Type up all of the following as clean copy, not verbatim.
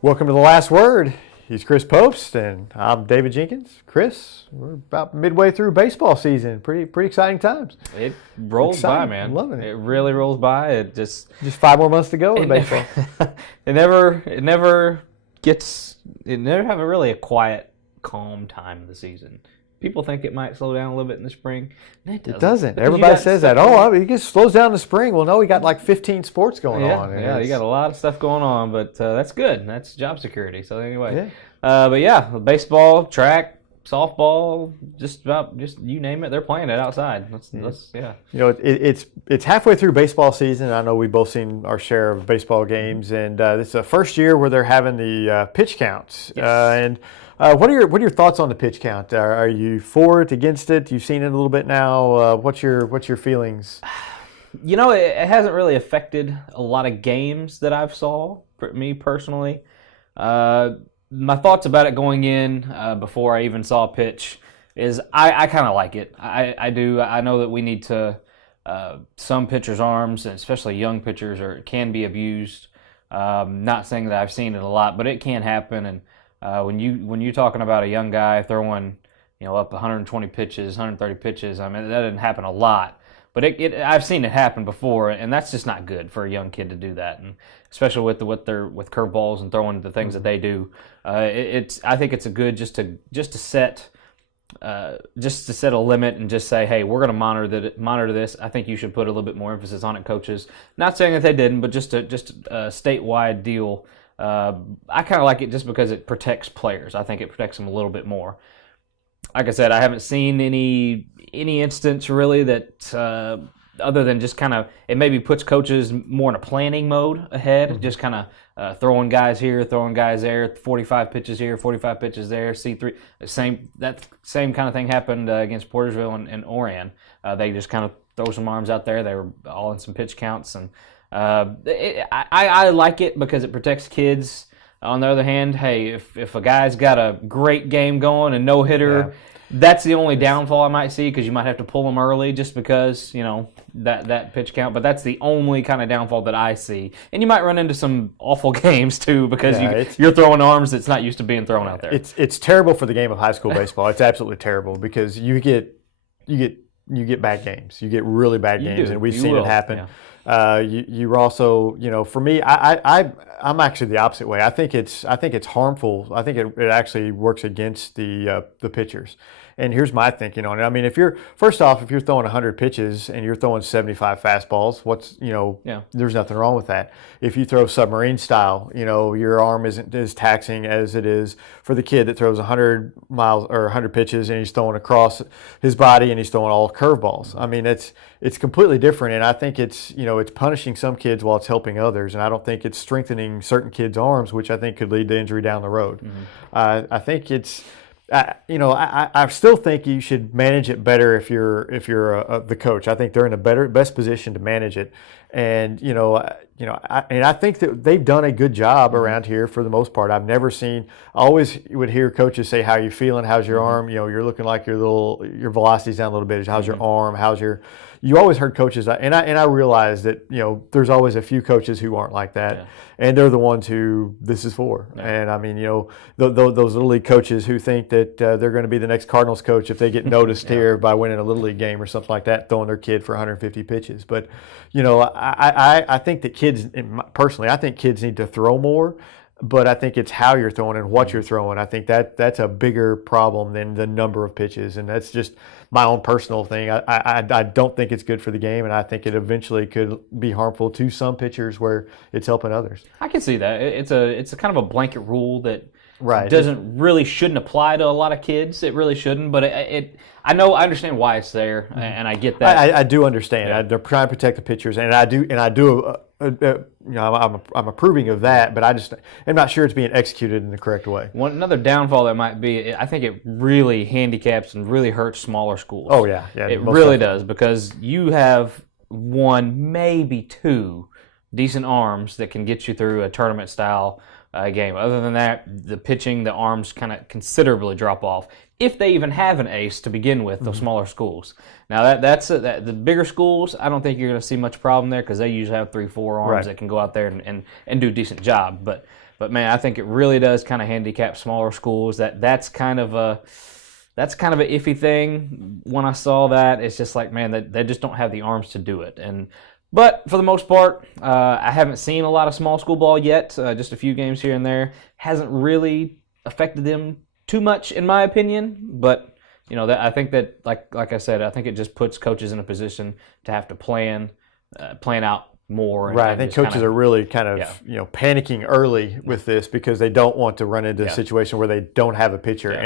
Welcome to The Last Word. He's Chris Popst, and I'm David Jenkins. Chris, we're about midway through baseball season. Pretty exciting times. It rolls by, man. I'm loving it. It really rolls by. It just 5 more months to go in baseball. it never have really a quiet, calm time of the season. People think it might slow down a little bit in the spring. It doesn't. Everybody says that. Oh, it just slows down in the spring. Well, no, we got like 15 sports going on. Yeah, you got a lot of stuff going on, but that's good. That's job security. So anyway, yeah. But yeah, baseball, track, softball, just you name it, they're playing it outside. Yeah. You know, it's halfway through baseball season. I know we've both seen our share of baseball games, and it's the first year where they're having the pitch counts. Yes. What are your thoughts on the pitch count? Are you for it, against it? You've seen it a little bit now. What's your feelings? You know, it hasn't really affected a lot of games that I've saw. For me personally, my thoughts about it going in before I even saw a pitch is I kind of like it. I do. I know that we need to. Some pitchers' arms, and especially young pitchers, can be abused. Not saying that I've seen it a lot, but it can happen. And when you're talking about a young guy throwing, up 120 pitches, 130 pitches, I mean that doesn't happen a lot, but I've seen it happen before, and that's just not good for a young kid to do that, and especially with curveballs and throwing the things that they do. I think it's a good just to set a limit and just say, hey, we're going to monitor this. I think you should put a little bit more emphasis on it, coaches. Not saying that they didn't, but just a statewide deal. I kind of like it just because it protects players. I think it protects them a little bit more. Like I said, I haven't seen any instance really that other than just kind of it maybe puts coaches more in a planning mode ahead, just kind of throwing guys here, throwing guys there, 45 pitches here, 45 pitches there, C3. That same kind of thing happened against Portersville and Orion. They just kind of throw some arms out there. They were all in some pitch counts, and I like it because it protects kids. On the other hand, hey, if a guy's got a great game going and no hitter, that's the only downfall I might see, because you might have to pull him early just because that pitch count. But that's the only kind of downfall that I see. And you might run into some awful games too, because you're throwing arms that's not used to being thrown out there. It's terrible for the game of high school baseball. It's absolutely terrible because you get bad games. You get really bad games, and we've seen it happen. Yeah. You're also, for me, I'm actually the opposite way. I think it's harmful. I think it actually works against the pitchers. And here's my thinking on it. I mean, if you're throwing 100 pitches and you're throwing 75 fastballs, there's nothing wrong with that. If you throw submarine style, your arm isn't as taxing as it is for the kid that throws 100 miles or 100 pitches and he's throwing across his body and he's throwing all curveballs. I mean, it's completely different, and I think it's punishing some kids while it's helping others, and I don't think it's strengthening certain kids' arms, which I think could lead to injury down the road. Mm-hmm. I think it's. I still think you should manage it better if you're the coach. I think they're in a best position to manage it, and I think that they've done a good job around here for the most part. I've never seen. I always would hear coaches say, "How are you feeling? How's your arm? You're looking like your velocity's down a little bit. How's your arm? How's your?" You always heard coaches, and I realize that there's always a few coaches who aren't like that, and they're the ones who this is for. Yeah. And I mean, those little league coaches who think that they're going to be the next Cardinals coach if they get noticed here by winning a little league game or something like that, throwing their kid for 150 pitches. But I think that kids, personally, I think kids need to throw more. But I think it's how you're throwing and what you're throwing. I think that's a bigger problem than the number of pitches, and that's just my own personal thing. I don't think it's good for the game, and I think it eventually could be harmful to some pitchers where it's helping others. I can see that. It's a kind of a blanket rule that shouldn't apply to a lot of kids. It really shouldn't, but I understand why it's there, and I get that. I do understand. Yeah. They're trying to protect the pitchers, and I do. I'm approving of that, but I'm not sure it's being executed in the correct way. Another downfall that might be, I think it really handicaps and really hurts smaller schools. Oh yeah, it really does, because you have one, maybe two decent arms that can get you through a tournament style game. Other than that, the pitching, the arms kind of considerably drop off, if they even have an ace to begin with, those smaller schools. Now, that's the bigger schools, I don't think you're going to see much problem there, because they usually have 3-4 arms that can go out there and do a decent job. But But man, I think it really does kind of handicap smaller schools. That's kind of a iffy thing. When I saw that, it's just like, man, they just don't have the arms to do it. But for the most part, I haven't seen a lot of small school ball yet. Just a few games here and there. Hasn't really affected them too much, in my opinion. But I think that, like I said, I think it just puts coaches in a position to have to plan out more. Right. I think coaches are really kind of panicking early with this because they don't want to run into a situation where they don't have a pitcher. Yeah.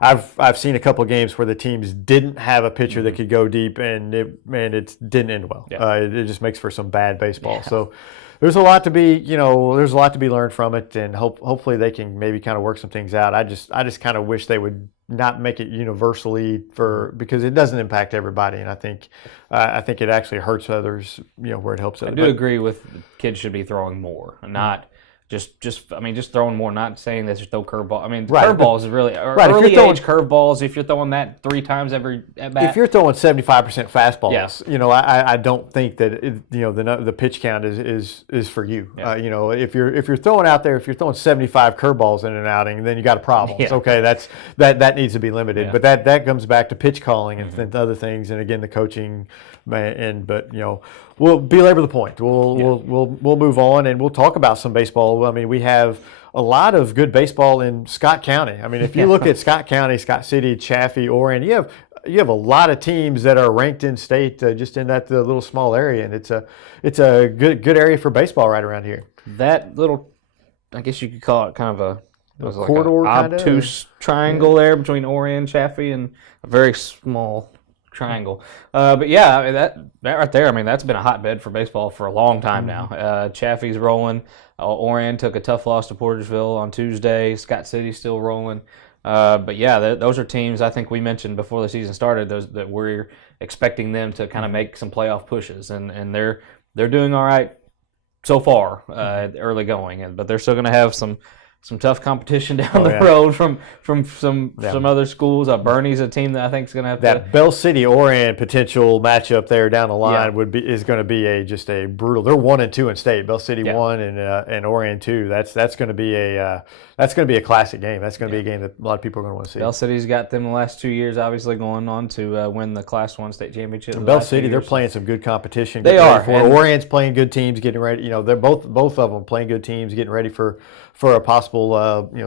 And I've seen a couple of games where the teams didn't have a pitcher that could go deep, and it didn't end well. Yeah. It just makes for some bad baseball. Yeah. So there's a lot to be learned from it, and hopefully they can maybe kind of work some things out. I just kind of wish they would not make it universally because it doesn't impact everybody, and I think it actually hurts others, where it helps others. I do agree with kids should be throwing more, not just throwing more. Not saying that there's no curveball. I mean, curveballs is really early age curveballs. If you're throwing that 3 times every at bat. If you're throwing 75% fastballs, I don't think that the pitch count is for you. Yeah. If you're throwing out there, if you're throwing 75 curveballs in an outing, then you got a problem. Yeah. Okay, that needs to be limited. Yeah. But that comes back to pitch calling and other things, and again the coaching. We'll belabor the point. We'll move on, and we'll talk about some baseball. I mean, we have a lot of good baseball in Scott County. I mean, if you look at Scott County, Scott City, Chaffee, Orion, you have a lot of teams that are ranked in state just in that little small area, and it's a good area for baseball right around here. That little, I guess you could call it kind of a corridor, like obtuse triangle there between Orion, Chaffee, and a very small triangle. But yeah, I mean, that right there, I mean, that's been a hotbed for baseball for a long time now. Chaffee's rolling. Orion took a tough loss to Portersville on Tuesday. Scott City's still rolling. But yeah, those are teams I think we mentioned before the season started that we're expecting them to kind of make some playoff pushes, and they're doing all right so far early going, but they're still going to have some tough competition down the road from some other schools. Bernie's a team that I think is going to have that Bell City Orion potential matchup there down the line is going to be just a brutal. They're 1-2 in state. Bell City 1 and Orion 2. That's going to be a classic game. That's going to be a game that a lot of people are going to want to see. Bell City's got them the last 2 years, obviously going on to win the Class 1 state championship. Bell City, they're playing some good competition. They are. Orion's playing good teams, getting ready. They're both of them playing good teams, getting ready for a possible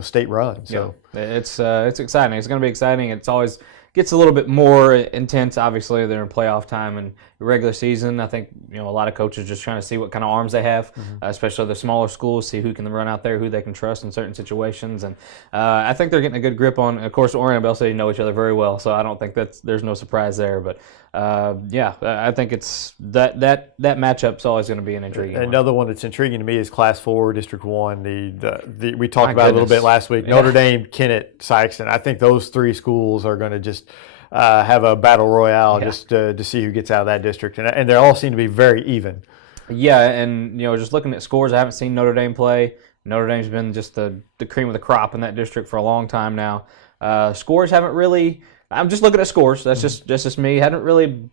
state run. So it's exciting. It's going to be exciting. It's always gets a little bit more intense. Obviously, they're in playoff time and regular season. I think a lot of coaches just trying to see what kind of arms they have, especially the smaller schools, see who can run out there, who they can trust in certain situations. And I think they're getting a good grip on. Of course, Orion and Bell City know each other very well, so I don't think there's no surprise there. But I think it's that matchup's always going to be an intriguing. Another one that's intriguing to me is Class 4, District 1. The we talked about it a little bit last week. Notre Dame, Kennett, Sykeston. I think those 3 schools are going to just have a battle royale just to see who gets out of that district, and they all seem to be very even. Yeah, and just looking at scores, I haven't seen Notre Dame play. Notre Dame's been just the cream of the crop in that district for a long time now. Scores haven't really. I'm just looking at scores. That's just me. Hadn't really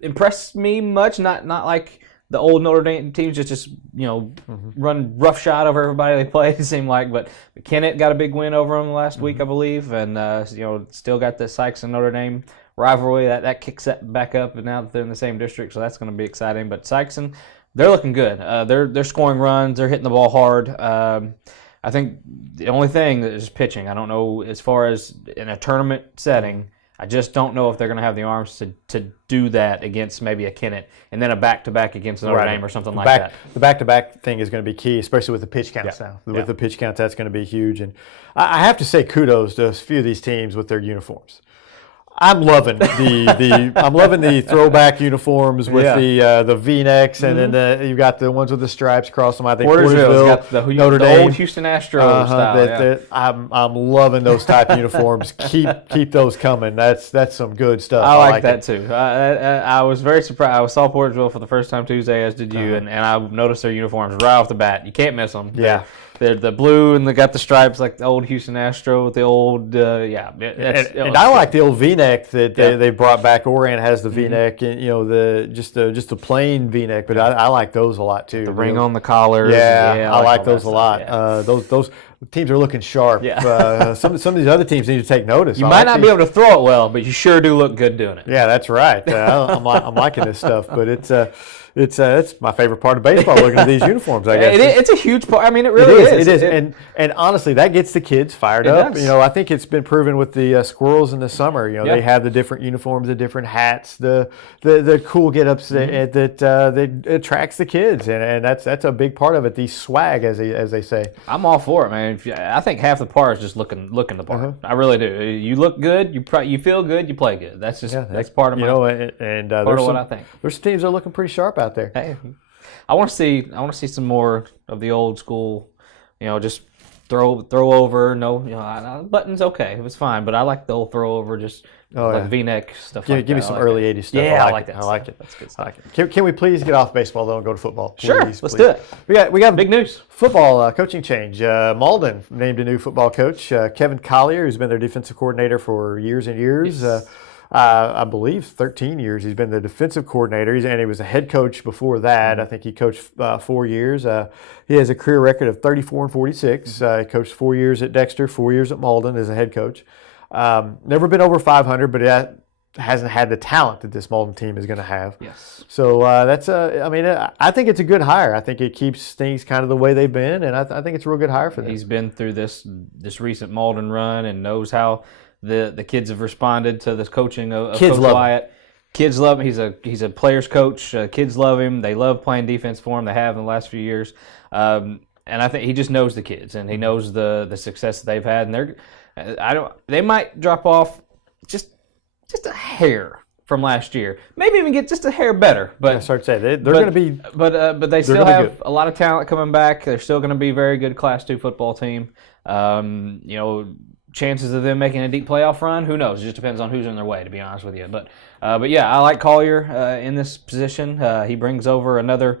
impressed me much. Not like the old Notre Dame teams just run roughshod over everybody they play. It seemed like, but Kennett got a big win over them last week, I believe, and still got the Sykes and Notre Dame rivalry that kicks that back up, and now that they're in the same district, so that's going to be exciting. But Sykeston, they're looking good. They're scoring runs. They're hitting the ball hard. I think the only thing is pitching. I don't know as far as in a tournament setting. I just don't know if they're going to have the arms to do that against maybe a Kennett and then a back-to-back against Notre Dame or something like that. The back-to-back thing is going to be key, especially with the pitch counts now. With the pitch counts, that's going to be huge. And I have to say kudos to a few of these teams with their uniforms. I'm loving the throwback uniforms with the V-necks, and then you've got the ones with the stripes across them. I think Portersville's got Notre Dame, old Houston Astros style. I'm loving those type uniforms. Keep those coming. That's some good stuff. I like that too. I was very surprised. I saw Portersville for the first time Tuesday, as did you, and I noticed their uniforms right off the bat. You can't miss them. Yeah. They're the blue and they got the stripes like the old Houston Astro with the old and I like the old V-neck that they brought back. Oran has the V-neck and just the plain V-neck, but I like those a lot too. The ring on the collar. Yeah, I like those a lot. Yeah. Those teams are looking sharp. Yeah. Some of these other teams need to take notice. You might not be able to throw it well, but you sure do look good doing it. Yeah, that's right. I'm liking this stuff, but it's my favorite part of baseball, looking at these uniforms, I guess. It's a huge part. I mean, it really is. It is. And honestly, that gets the kids fired up. Does. I think it's been proven with the squirrels in the summer. They have the different uniforms, the different hats, the cool get-ups that attracts the kids. And that's a big part of it, the swag, as they say. I'm all for it, man. I think half the part is just looking the part. I really do. You look good, you feel good, you play good. That's just that's part of part of what I think. There's some teams that are looking pretty sharp out there. Hey, I want to see some more of the old school. Just throw over. No, buttons okay, it was fine, but I like the old throw over, just V-neck stuff. Give me some early '80s stuff. Yeah, I like that. I like it. That's good stuff. I like it. Can we please get off baseball though and go to football? Sure, let's do it. We got big news. Football coaching change. Malden named a new football coach, Kevin Collier, who's been their defensive coordinator for years and years. Yes. I believe 13 years. He's been the defensive coordinator, and he was a head coach before that. I think he coached 4 years. He has a career record of 34-46. He coached 4 years at Dexter, 4 years at Malden as a head coach. Never been over 500, but hasn't had the talent that this Malden team is going to have. Yes. So I think it's a good hire. I think it keeps things kind of the way they've been, and I think it's a real good hire for them. He's been through this recent Malden run and knows how the kids have responded to this coaching of Coach Wyatt. Kids love him. He's a player's coach. Kids love him. They love playing defense for him. They have in the last few years. And I think he just knows the kids, and he knows the success that they've had. And they might drop off just a hair from last year. Maybe even get just a hair better. But I start to say they're going to be. But they still have a lot of talent coming back. They're still going to be a very good Class 2 football team. Chances of them making a deep playoff run, who knows? It just depends on who's in their way, to be honest with you. But yeah, I like Collier in this position. He brings over another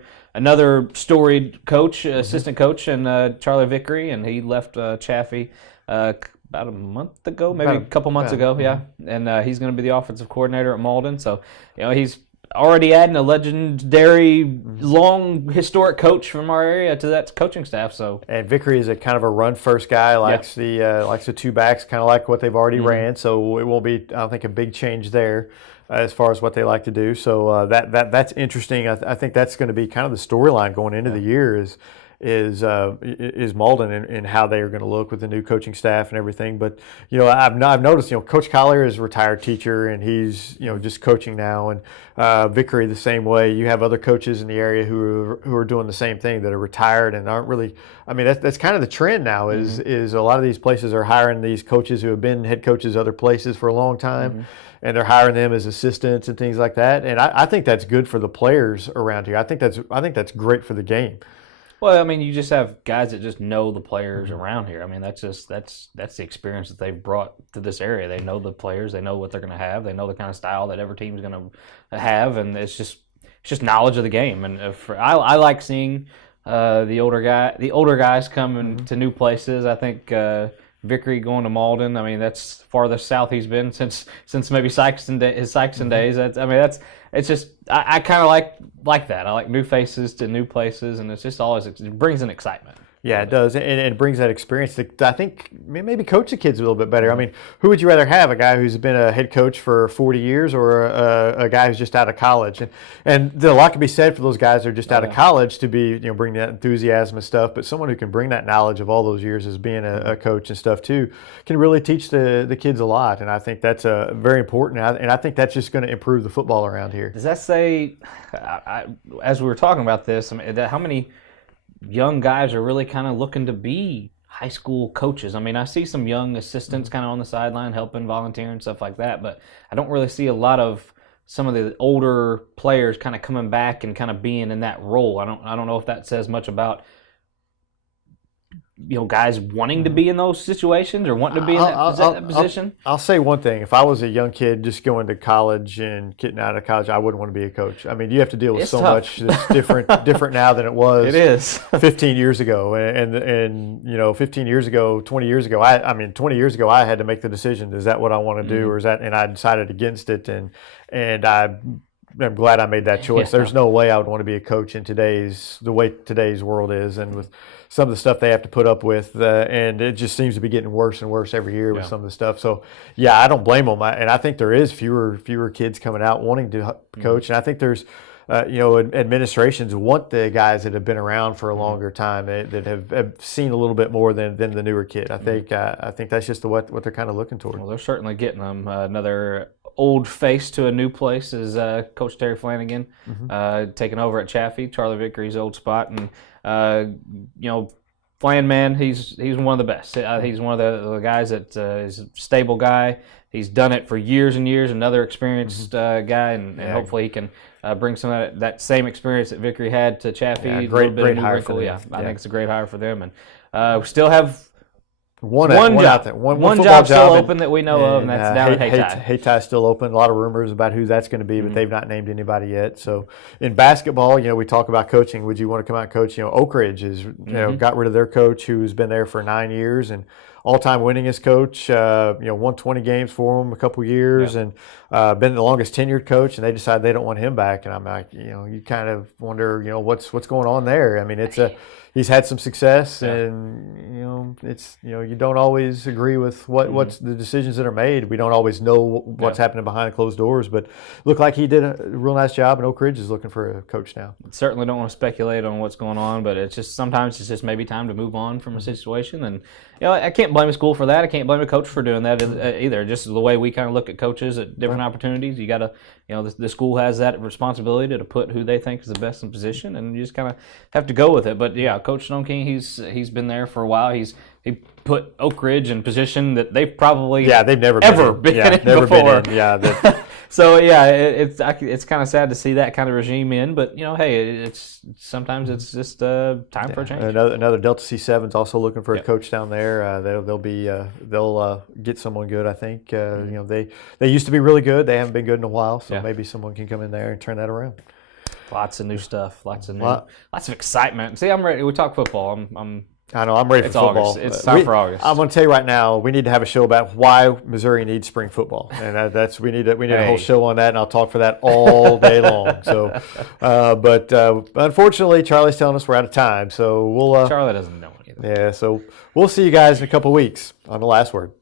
storied coach, assistant coach, and Charlie Vickery, and he left Chaffee about a month ago, maybe a couple months ago, yeah. And he's going to be the offensive coordinator at Malden. So, he's already adding a legendary, long, historic coach from our area to that coaching staff. So, and Vickery is a kind of a run-first guy, likes the two backs, kind of like what they've already ran. So it won't be, I don't think, a big change there as far as what they like to do. So that's interesting. I think that's going to be kind of the storyline going into the year is Malden and how they are going to look with the new coaching staff and everything. But I've noticed Coach Collier is a retired teacher and he's just coaching now, and Vickery the same way. You have other coaches in the area who are doing the same thing that are retired and aren't really. I mean that's kind of the trend now is a lot of these places are hiring these coaches who have been head coaches other places for a long time. And they're hiring them as assistants and things like that. And I think that's good for the players around here. I think that's great for the game. Well, I mean, you just have guys that just know the players around here. I mean, that's the experience that they've brought to this area. They know the players. They know what they're going to have. They know the kind of style that every team's going to have, and it's just knowledge of the game. And I like seeing the older guys coming to new places. I think Vickery going to Malden. I mean, that's farthest south he's been since maybe his Sykeston days. I kind of like that. I like new faces to new places, and it's just always it brings an excitement. Yeah, it does, and it brings that experience that I think maybe coach the kids a little bit better. I mean, who would you rather have, a guy who's been a head coach for 40 years or a guy who's just out of college? And a lot can be said for those guys that are just out of college to be, bring that enthusiasm and stuff, but someone who can bring that knowledge of all those years as being a coach and stuff too can really teach the kids a lot, and I think that's very important, and I think that's just going to improve the football around here. Does that say, as we were talking about this, how many young guys are really kind of looking to be high school coaches? I mean, I see some young assistants kind of on the sideline helping, volunteering, stuff like that, but I don't really see a lot of some of the older players kind of coming back and kind of being in that role. I don't know if that says much about guys wanting to be in those situations or wanting to be in that position? I'll say one thing. If I was a young kid just going to college and getting out of college, I wouldn't want to be a coach. I mean, you have to deal with It's so tough. much that's different now than it was. It is. 15 years ago. And 15 years ago, 20 years ago, 20 years ago, I had to make the decision. Is that what I want to do? Or is that, and I decided against it. And I'm glad I made that choice. There's no way I would want to be a coach in the way today's world is, and with some of the stuff they have to put up with, and it just seems to be getting worse and worse every year with some of the stuff. So, I don't blame them, and I think there is fewer kids coming out wanting to coach, and I think there's, administrations want the guys that have been around for a longer time that have seen a little bit more than the newer kid. I think that's just what they're kind of looking toward. Well, they're certainly getting them. Another old face to a new place is Coach Terry Flanagan, taking over at Chaffee, Charlie Vickery's old spot, and Flan man, he's one of the best. He's one of the guys that is a stable guy. He's done it for years and years. Another experienced guy, and hopefully he can bring some of that same experience that Vickery had to Chaffee. Yeah, great hire for them. Yeah, I think it's a great hire for them, and we still have. One job still open that we know of, and that's down at Hayti. Hayti still open. A lot of rumors about who that's going to be, but they've not named anybody yet. So in basketball, we talk about coaching. Would you want to come out and coach? Oak Ridge is got rid of their coach who's been there for 9 years and all-time winningest coach. Won 20 games for them a couple years and been the longest tenured coach. And they decide they don't want him back. And I'm like, you kind of wonder, what's going on there. I mean, he's had some success, and you don't always agree with what's the decisions that are made. We don't always know what's happening behind closed doors, but looked like he did a real nice job. And Oak Ridge is looking for a coach now. Certainly don't want to speculate on what's going on, but sometimes it's just maybe time to move on from a situation. And I can't blame a school for that. I can't blame a coach for doing that either. Just the way we kind of look at coaches at different opportunities, you got to. The school has that responsibility to put who they think is the best in position, and you just kind of have to go with it. But Coach Stone King, he's been there for a while. He put Oak Ridge in position that they've probably they've never been in before. Been in. So it's kind of sad to see that kind of regime in, but hey, sometimes it's just time for a change. Another Delta C7's also looking for a coach down there. They'll get someone good. I think they used to be really good. They haven't been good in a while, so maybe someone can come in there and turn that around. Lots of new stuff. Lots of excitement. See, I'm ready. We talk football. I know, I'm ready for football. August. It's time for August. I'm going to tell you right now, we need to have a show about why Missouri needs spring football, and we need a whole show on that, and I'll talk for that all day long. So, but unfortunately, Charlie's telling us we're out of time, so we'll. Charlie doesn't know anything. Yeah, so we'll see you guys in a couple of weeks on The Last Word.